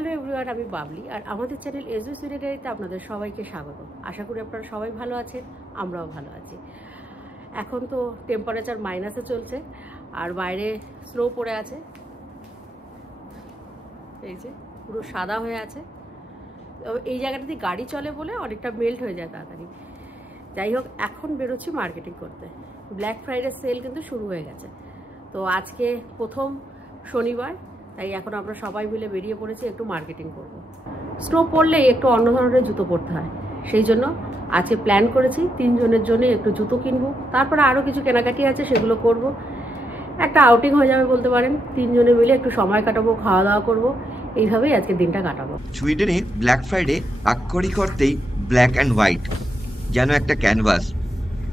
Hello everyone, আমি বাবলি আর আমাদের channel SB সুইডেনারিতে আপনাদের সবাইকে স্বাগত। আশা করি আপনারা সবাই ভালো আছেন, আমরাও ভালো আছি। এখন তো টেম্পারেচার মাইনাসে চলছে আর বাইরে স্নো পড়ে আছে, এই যে পুরো সাদা হয়ে আছে। এই জায়গাটাতে গাড়ি চলে বলে অনেকটা মেল্ট হয়ে যায় তাড়াতাড়ি। যাই হোক, এখন বেরোচ্ছি মার্কেটিং করতে। ব্ল্যাক ফ্রাইডে সেল কিন্তু শুরু হয়ে গেছে, তো আজকে প্রথম শনিবার, তাই এখন আমরা সবাই মিলে বেরিয়ে পড়েছি একটু মার্কেটিং করব। স্নো পড়লেই একটু অন্য ধরনের জুতো পরতে হয়, সেই জন্য আজকে প্ল্যান করেছি 3 জনের জন্য একটু জুতো কিনবো, তারপরে আরও কিছু কেনাকাটি আছে সেগুলো করব। একটা আউটিং হয়ে যাবে বলতে পারেন, 3 জনে মিলে একটু সময় কাটাবো, খাওয়া দাওয়া করবো, এইভাবেই আজকে দিনটা কাটাবো। সুইডেনে ব্ল্যাক ফ্রাইডে আক্ষরিক অর্থেই ব্ল্যাক অ্যান্ড হোয়াইট, যেন একটা ক্যানভাস।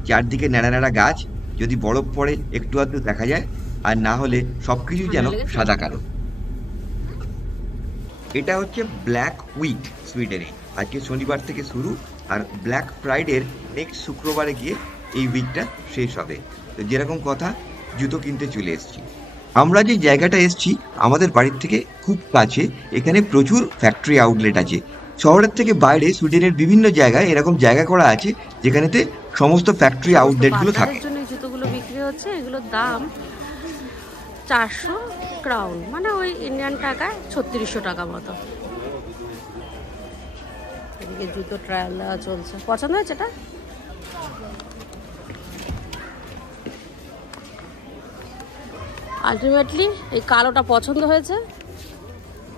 চারদিকে ন্যাড়া ন্যাড়া গাছ, যদি বরফ পড়ে একটু আধটু দেখা যায়, আর না হলে সবকিছু যেন সাদা কালো। এটা হচ্ছে ব্ল্যাক উইক সুইডেনে। আজকে শনিবার থেকে শুরু, আর ব্ল্যাক ফ্রাইডের নেক্সট শুক্রবারে গিয়ে এই উইকটা শেষ হবে। তো যেরকম কথা, জুতো কিনতে চলে এসেছি। আমরা যে জায়গাটা এসেছি আমাদের বাড়ির থেকে খুব কাছে। এখানে প্রচুর ফ্যাক্টরি আউটলেট আছে। শহরের থেকে বাইরে সুইডেনের বিভিন্ন জায়গায় এরকম জায়গা করা আছে যেখানেতে সমস্ত ফ্যাক্টরি আউটলেটগুলো থাকে। জুতোগুলো বিক্রি হচ্ছে, এগুলোর দাম 400 ক্রাউন, মানে ওই ইন্ডিয়ান টাকায় 3600 টাকা মতো। এদিকে জুতো ট্রায়াল দেওয়া চলছে। পছন্দ হয়েছে এটা? আলটিমেটলি এই কালোটা পছন্দ হয়েছে,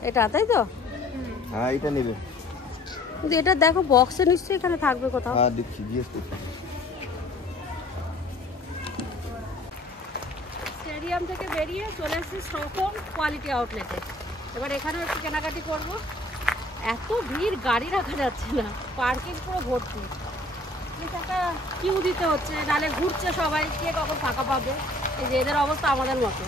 এটা, তাই তো? হ্যাঁ, এটা নেবে। কিন্তু এটা দেখো বক্সে নিশ্চয়ই এখানে থাকবে কোথাও। হ্যাঁ, দেখছি, জিজ্ঞেস করছি। স্টেডিয়াম থেকে বেরিয়ে চলে এসেছি স্টকহোম কোয়ালিটি আউটলেটে। এবার এখানেও একটু কেনাকাটি করবো। এত ভিড়, গাড়ি রাখা যাচ্ছে না, পার্কিং পুরো ভর্তি। একটা কিউ দিতে হচ্ছে, নাহলে ঘুরছে সবাই, কে কখন ফাঁকা পাবে। এই যে এদের অবস্থা আমাদের মতো।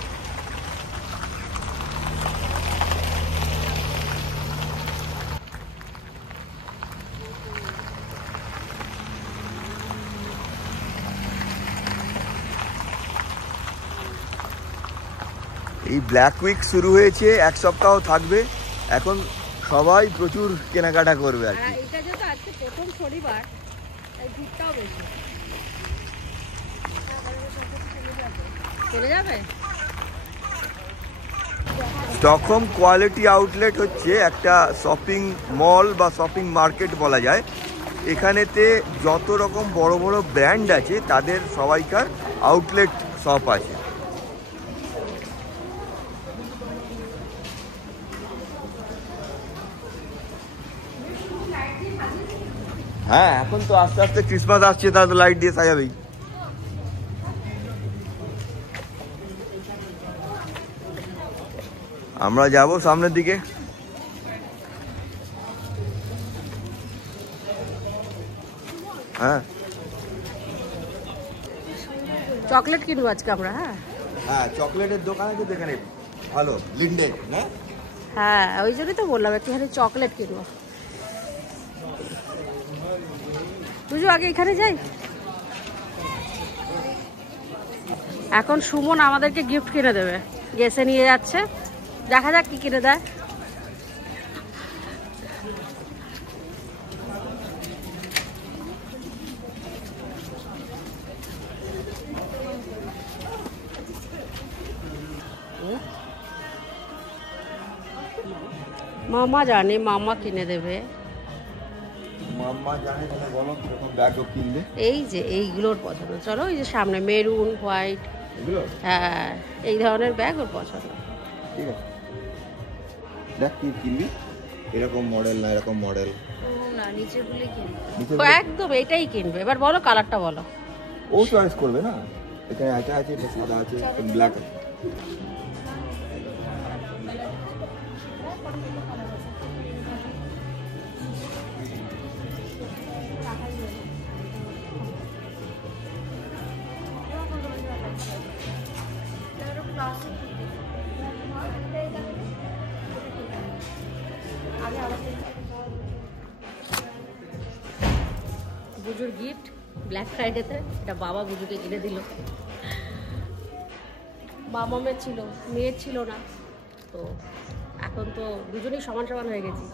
এই ব্ল্যাক উইক শুরু হয়েছে, 1 সপ্তাহ থাকবে। এখন সবাই প্রচুর কেনাকাটা করবে আর কি। এটা যেহেতু আজকে প্রথম শনিবার, তাই ভিড়টাও বেশি। চলে যাবে। স্টকহোম কোয়ালিটি আউটলেট হচ্ছে একটা শপিং মল বা শপিং মার্কেট বলা যায়। এখানেতে যত রকম বড় বড় ব্র্যান্ড আছে তাদের সবাইকার আউটলেট শপ আছে। হ্যাঁ, এখন তো আস্তে আস্তে ক্রিসমাস আসছে, তাহলে লাইট দিয়ে সাজাবেই। আমরা যাব সামনের দিকে। হ্যাঁ, চকলেট কিনবো আজকে আমরা। হ্যাঁ হ্যাঁ, চকলেটের দোকান আছে যেখানে ভালো, লিন্ডে। হ্যাঁ, ওই জন্যই তো বললাম একটুখানি চকলেট কিনবো। বুঝো, আগে এখানে যাই। এখন সুমন আমাদেরকে গিফট কিনে দেবে, গেছে নিয়ে যাচ্ছে, দেখা যাক কি কিনে দেয়। মামা জানে, মামা কিনে দেবে। মাম্মা জানে, তুমি বলো যখন ব্যাগও কিনবে। এই যে এইগুলোর পছন্দ, চলো এই যে সামনে মেরুন, হোয়াইট, এগুলো হ্যাঁ এই ধরনের ব্যাগ ওর পছন্দ। ঠিক আছে, দেখ কি কিনবি। এরকম মডেল না এরকম মডেল? না, নিচের গুলো কিনবে, একদম এটাই কিনবে। এবার বলো কালারটা বলো। ও চয়েস করবে না। এখানে এটা আছে, এটা সাদা আছে, ব্ল্যাক আছে। বুজুর গিফট ব্ল্যাক ফ্রাইডেতে, এটা বাবা বুজুকে কিনে দিল। বাবা মেয়ের ছিল, মেয়ের ছিল না, তো এখন তো দুজনেই সমান সমান হয়ে গেছি।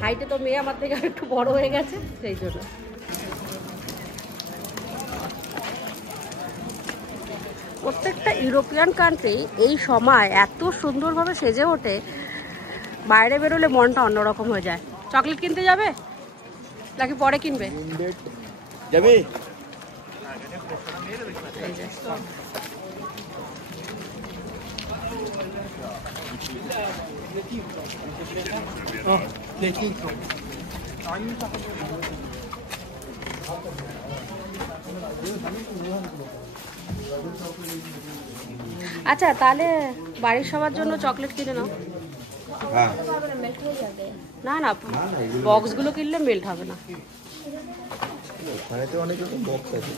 হাইটে তো মেয়ে আমার থেকে একটু বড় হয়ে গেছে, সেই জন্য। প্রত্যেকটা ইউরোপিয়ান কান্ট্রি এই সময় এত সুন্দরভাবে সেজে ওঠে, বাইরে বেরোলে মনটা অন্যরকম হয়ে যায়। চকলেট কিনতে যাবে নাকি পরে কিনবে? যাবে। এই যে আচ্ছা, তাহলে বাড়ির সবার জন্য চকলেট কিনে নাও। হ্যাঁ, না না, বক্সগুলো কিনলে মেল্ট হবে না। ওখানে তো অনেক রকম বক্স আছে।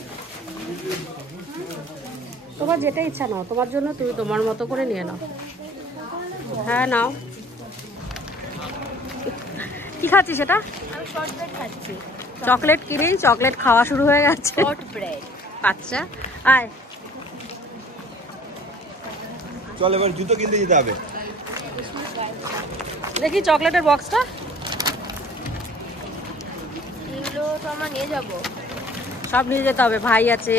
তোমার যেটা ইচ্ছা নাও, তোমার জন্য তুমি তোমার মতো করে নিয়ে নাও। হ্যাঁ নাও। কি খাচ্ছি সেটা? আমি শর্ট ব্রেড খাচ্ছি। চকলেট কিনেই চকলেট খাওয়া শুরু হয়ে গেছে। Short bread. আচ্ছা আয়। চল এবার জুতো কিনতে যেতে হবে। দেখি চকলেটের বক্সটা। এগুলো তো আমরা নিয়ে যাব। সব নিয়ে যেতে হবে, ভাই আছে।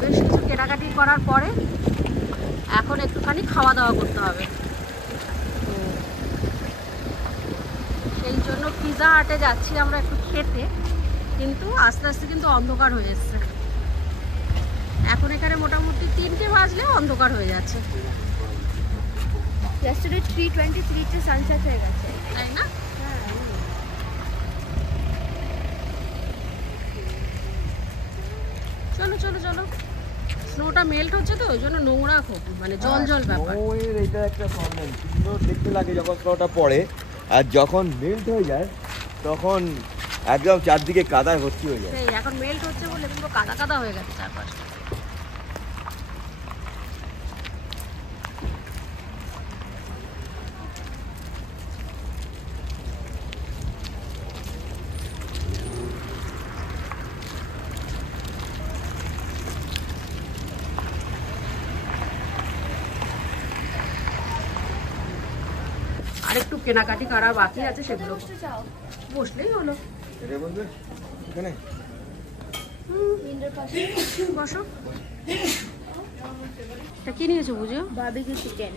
বেশ কিছু কেনাকাটি করার পরে এখন একটুখানি খাওয়া দাওয়া করতে হবে। তো সেই জন্য পিৎজা হাটে যাচ্ছি আমরা একটু খেতে, কিন্তু আস্তে আস্তে কিন্তু অন্ধকার হয়ে এসছে। এখন এখানে মোটামুটি 3টে বাজলে অন্ধকার হয়ে যাচ্ছে, Yesterday 3:23 সানসেট হয়ে গেছে। তাই না? চলো চলো চলো। স্নোটা মেল্ট হচ্ছে তো ওই জন্য নোংরা খুব, মানে জল জল ব্যাপার। স্নোয়ের এটা একটা প্রবলেম, সুন্দর দেখতে লাগে যখন স্নোটা পড়ে, আর যখন মেল্ট হয়ে যায় তখন একদম চারদিকে কাদায় ভর্তি হয়ে যায়। সেই এখন মেল্ট হচ্ছে বলে পুরো কাদা কাদা হয়ে গেছে চারপাশে। আরেকটু কেনাকাটি করা বাকি আছে, সেগুলো চাও বসলেই হলো। এটা বলবে এখানে উইন্ডোর পাশে বসো। এটা কি নিয়েছো বুঝো? Barbecue chicken.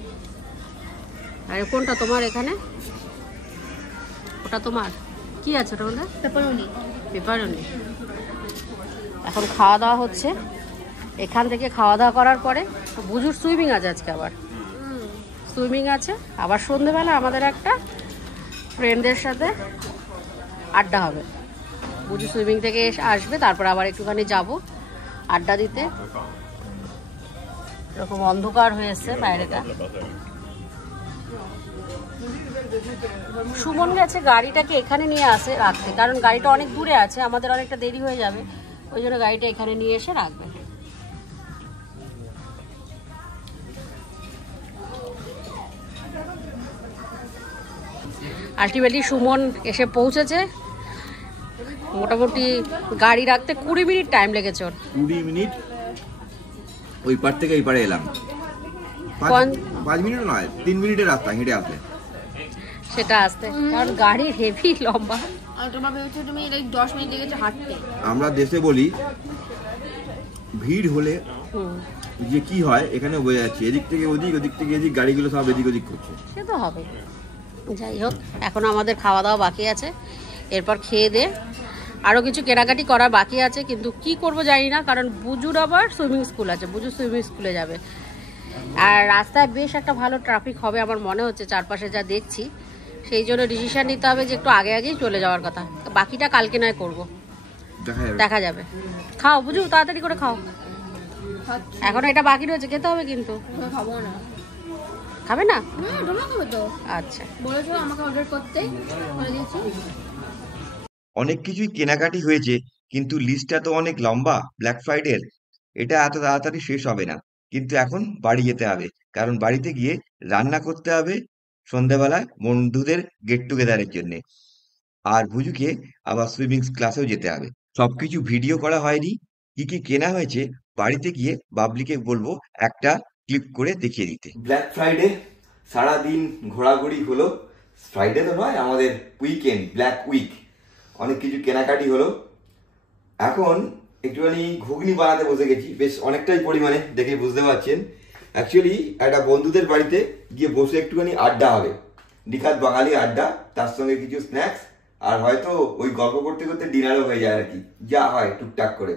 আরে কোনটা তোমার এখানে? ওটা তোমার? কি আছে ওটা বলতে? পেপারনি। পেপারনি। এখন খাওয়া দাওয়া হচ্ছে। এখান থেকে খাওয়া দাওয়া করার পরে বুঝুর সুইমিং আছে আজকে, আবার সুইমিং আছে। আবার সন্ধেবেলা আমাদের একটা ফ্রেন্ডদের সাথে আড্ডা হবে। বুঝু সুইমিং থেকে আসবে, তারপর আবার একটুখানি যাব আড্ডা দিতে। এরকম অন্ধকার হয়ে এসছে বাইরেটা। সুমন গেছে গাড়িটাকে এখানে নিয়ে আসে রাখতে, কারণ গাড়িটা অনেক দূরে আছে, আমাদের অনেকটা দেরি হয়ে যাবে, ওই জন্য গাড়িটা এখানে নিয়ে এসে রাখবে। আলটিমেটলি সুমন এসে পৌঁছেছে। মোটামুটি গাড়ি রাখতে 20 মিনিট টাইম লেগেছে ওর। 20 মিনিট ওই পার থেকে এই পারে এলাম। 5 মিনিট নয়, 3 মিনিটের রাস্তা হেঁটে আসলে। সেটা আসতে, কারণ গাড়ি হেভি লম্বা। আর তোমার ভেবেছো তুমি লাইক 10 মিনিট লেগেছে হাঁটতে। আমরা দেশে বলি ভিড় হলে যে কি হয় এখানে বোঝা যাচ্ছে, এদিক থেকে ওদিক, ওদিক থেকে এদিক, গাড়িগুলো সব এদিক ওদিক করছে। সে তো হবে। যাই হোক, এখনো আমাদের খাওয়া দাওয়া বাকি আছে। এরপর খেয়ে দে আরও কিছু কেনাকাটি করা বাকি আছে, কিন্তু কি করব জানি না, কারণ বুজুর আবার সুইমিং স্কুল আছে, বুজু সুইমিং স্কুলে যাবে। আর রাস্তায় বেশ একটা ভালো ট্রাফিক হবে আমার মনে হচ্ছে, চারপাশে যা দেখছি। সেই জন্য ডিসিশন নিতে হবে যে একটু আগে আগেই চলে যাওয়ার কথা। বাকিটা কালকে নয় করবো, দেখা যাবে। খাও বুঝু, তাড়াতাড়ি করে খাও, এখনো এটা বাকি রয়েছে, খেতে হবে কিন্তু। খাবো না। খাবে না? তোমরা খাবে তো? আচ্ছা, বলেছো আমাকে অর্ডার করতে, করে দিয়েছি। অনেক কিছুই কেনাকাটি হয়েছে, কিন্তু লিস্টটা তো অনেক লম্বা ব্ল্যাক ফ্রাইডের। এটা এত তাড়াতাড়ি শেষ হবে না। কিন্তু এখন বাড়ি যেতে হবে, কারণ বাড়িতে গিয়ে রান্না করতে হবে সন্ধ্যাবেলায় বন্ধুদের গেট টুগেদারের জন্য। আর ভুজুকে আবার সুইমিং ক্লাসেও যেতে হবে। সবকিছু ভিডিও করা হয়নি, কি কি কেনা হয়েছে বাড়িতে গিয়ে বাবলিকে বলবো একটা ক্লিপ করে দেখিয়ে দিতে। ব্ল্যাক ফ্রাইডে সারাদিন ঘোরাঘুরি হলো, ফ্রাইডে তো নয়, আমাদের উইকেন্ড, ব্ল্যাক উইক, অনেক কিছু কেনাকাটি হলো। এখন একটুখানি ঘুগনি বানাতে বসে গেছি, বেশ অনেকটাই পরিমাণে, দেখে বুঝতে পারছেন। অ্যাকচুয়ালি একটা বন্ধুদের বাড়িতে গিয়ে বসে একটুখানি আড্ডা হবে, নিখাত বাঙালি আড্ডা, তার সঙ্গে কিছু স্ন্যাক্স, আর হয়তো ওই গল্প করতে করতে ডিনারও হয়ে যায় আর কি, যা হয় টুকটাক করে।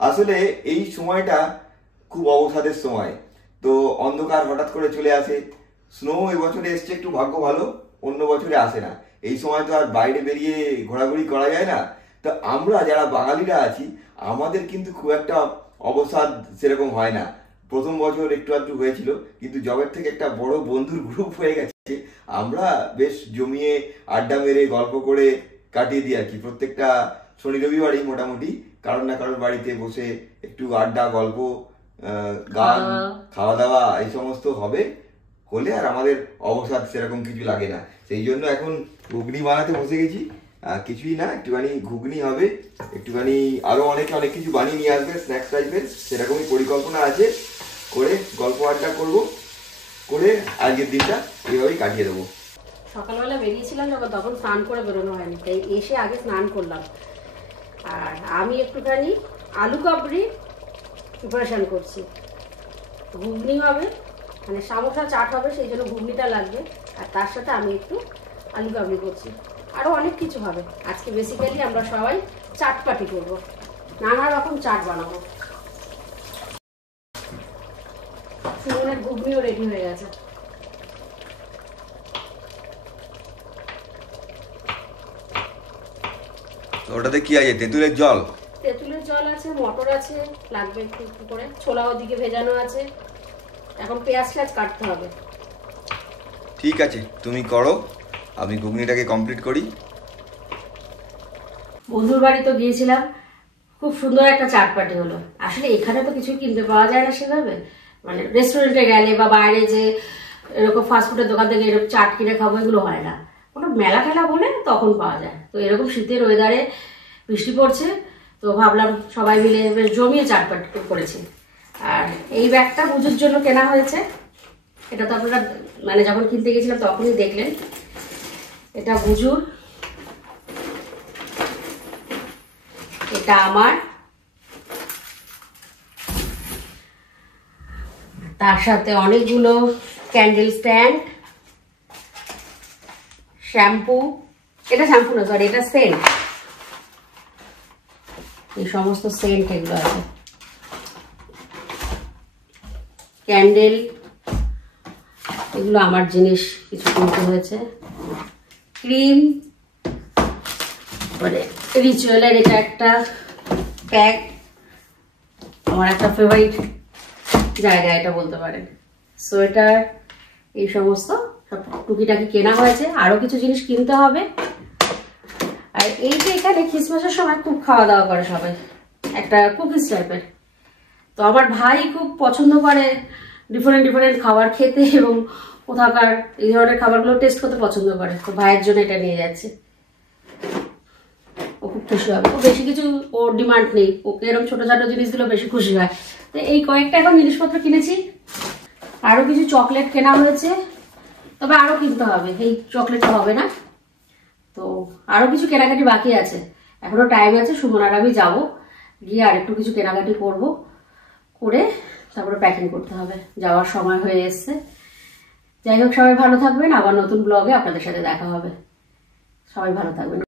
আসলে এই সময়টা খুব অবসাদের সময়, তো অন্ধকার হঠাৎ করে চলে আসে। স্নো এবছরে এসছে, একটু ভাগ্য ভালো, অন্য বছরে আসে না। এই সময় তো আর বাইরে বেরিয়ে ঘোরাঘুরি করা যায় না। তো আমরা যারা বাঙালিরা আছি, আমাদের কিন্তু খুব একটা অবসাদ সেরকম হয় না। প্রথম বছর একটু আধটু হয়েছিল, কিন্তু জবের থেকে একটা বড় বন্ধুর গ্রুপ হয়ে গেছে, আমরা বেশ জমিয়ে আড্ডা মেরে গল্প করে কাটিয়ে দিই আর কি। প্রত্যেকটা শনি রবিবারই মোটামুটি কারোর না কারোর বাড়িতে বসে একটু আড্ডা, গল্প, গান, খাওয়া দাওয়া এই সমস্ত হবে হলে আর আমাদের অবসাদ সেরকম কিছু লাগে না। সেই জন্য এখন ঘুগনি বানাতে বসে গেছি। কিছুই না, একটুখানি ঘুগনি হবে, একটুখানি আরো অনেক কিছু বানিয়ে নিয়ে আসবে স্ন্যাক্স টাইপের, সেরকমই পরিকল্পনা আছে। করে গল্প আড্ডা করবো, করে আজকের দিনটা এইভাবেই কাটিয়ে দেবো। সকালবেলা বেরিয়েছিলাম যখন, তখন স্নান করে বেরোনো হয়নি, তাই এসে আগে স্নান করলাম। আর আমি একটুখানি আলু কাবড়ি প্রিপারেশান করছি। ঘুগনি হবে, মানে সামোসা চাট হবে, সেই জন্য ঘুগনিটা লাগবে। আর তার সাথে আমি একটু আলু কাবড়ি করছি, আরও অনেক কিছু হবে। আজকে বেসিক্যালি আমরা সবাই চাট পার্টি করবো, নানা রকম চাট বানাবো। সুমনের ঘুগনিও রেডি হয়ে গেছে। ওটাতে কি আছে? তেঁতুলের জল? তেঁতুলের জল আছে, মটর আছে, লাগবে একটু একটু করে, ছোলা ওদিকে ভেজানো আছে। এখন পেঁয়াজ কাটতে হবে। ঠিক আছে, তুমি করো, আমি ঘুগনিটাকে কমপ্লিট করি। বন্ধুর বাড়ি তো গিয়েছিলাম, খুব সুন্দর একটা চাট পার্টি হলো। আসলে এখানে তো কিছু কিনতে পাওয়া যায় না সেভাবে, মানে রেস্টুরেন্টে গেলে বা বাইরে যে এরকম ফাস্টফুডের দোকান থেকে এরকম চাট কিনে খাবো, এগুলো হয় না। কোনো মেলা ঠেলা বলে তখন পাওয়া যায়। তো এরকম শীতের ওয়েদারে বৃষ্টি পড়ছে, তো ভাবলাম সবাই মিলে বেশ জমিয়ে চাট পার্টি করেছি। আর এই ব্যাগটা পুজোর জন্য কেনা হয়েছে। এটা তো আপনারা মানে যখন কিনতে গেছিলাম তখনই দেখলেন। এটা বুজুর, এটা আমার, তার সাথে অনেকগুলো ক্যান্ডেল স্ট্যান্ড, শ্যাম্পু, এটা শ্যাম্পু না সরি, এটা সেন্ট, এই সমস্ত সেন্ট এগুলো আছে, ক্যান্ডেল, এগুলো আমার জিনিস কিছু কিনতে হয়েছে, ক্রিম, মানে রিচুয়ালের এটা একটা প্যাক, আমার একটা ফেভারিট জায়গা এটা বলতে পারেন, সোয়েটার, এই সমস্ত সব টুকিটাকি কেনা হয়েছে। আরো কিছু জিনিস কিনতে হবে। আর এই যে এখানে খ্রিসমাসের সময় খুব খাওয়া দাওয়া করে সবাই, একটা কুকিজ টাইপের। তো আমার ভাই খুব পছন্দ করে ডিফারেন্ট খাবার খেতে, এবং কোথাকার এই ধরনের খাবারগুলো টেস্ট করতে পছন্দ করে। তো ভাইয়ের জন্য এটা নিয়ে যাচ্ছে, ও খুব খুশি হবে। ও বেশি কিছু ওর ডিমান্ড নেই, ওকে এরকম ছোট ছোট জিনিসগুলো বেশি খুশি হয়। তো এই কয়েকটা এখন জিনিসপত্র কিনেছি। আরো কিছু চকলেট কেনা হয়েছে, তবে আরো কিনতে হবে, এই চকলেটটা হবে না। তো আরো কিছু কেনাকাটি বাকি আছে, এখনো টাইম আছে। সুমন আর আমি যাবো, গিয়ে আর একটু কিছু কেনাকাটি করবো, করে তারপরে প্যাকিং করতে হবে, যাওয়ার সময় হয়ে এসছে। যাই হোক, সবাই ভালো থাকবেন, আবার নতুন ব্লগে আপনাদের সাথে দেখা হবে। সবাই ভালো থাকবেন।